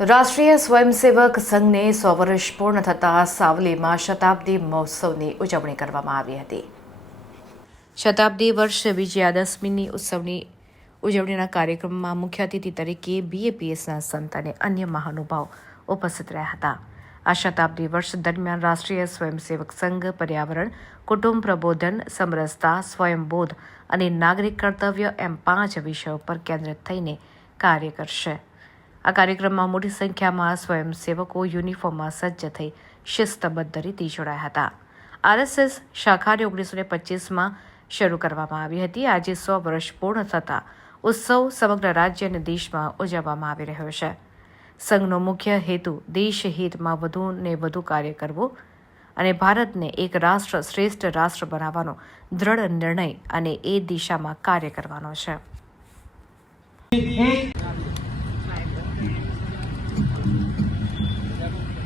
રાષ્ટ્રીય સ્વયંસેવક સંઘને સો વર્ષ પૂર્ણ થતાં સાવલીમાં શતાબ્દી મહોત્સવની ઉજવણી કરવામાં આવી હતી. શતાબ્દી વર્ષ વિજયાદશમીની ઉત્સવની ઉજવણીના કાર્યક્રમમાં મુખ્ય અતિથિ તરીકે બીએપીએસના સંત અને અન્ય મહાનુભાવ ઉપસ્થિત રહ્યા હતા. આ શતાબ્દી વર્ષ દરમિયાન રાષ્ટ્રીય સ્વયંસેવક સંઘ, પર્યાવરણ, કુટુંબ પ્રબોધન, સમરસતા, સ્વયંબોધ અને નાગરિક કર્તવ્ય એમ પાંચ વિષયો પર કેન્દ્રિત થઈને કાર્ય કરશે. આ કાર્યક્રમમાં મોટી સંખ્યામાં સ્વયંસેવકો યુનિફોર્મમાં સજ્જ થઈ શિસ્તબદ્ધ રીતે જોડાયા હતા. આરએસએસ શાખાને ઓગણીસો ને પચીસમાં શરૂ કરવામાં આવી હતી. આજે સો વર્ષ પૂર્ણ થતાં ઉત્સવ સમગ્ર રાજ્ય અને દેશમાં ઉજવવામાં આવી રહ્યો છે. સંઘનો મુખ્ય હેતુ દેશ હિતમાં વધુ ને વધુ કાર્ય કરવું અને ભારતને એક રાષ્ટ્ર શ્રેષ્ઠ રાષ્ટ્ર બનાવવાનો દ્રઢ નિર્ણય અને એ દિશામાં કાર્ય કરવાનો છે. Thank you.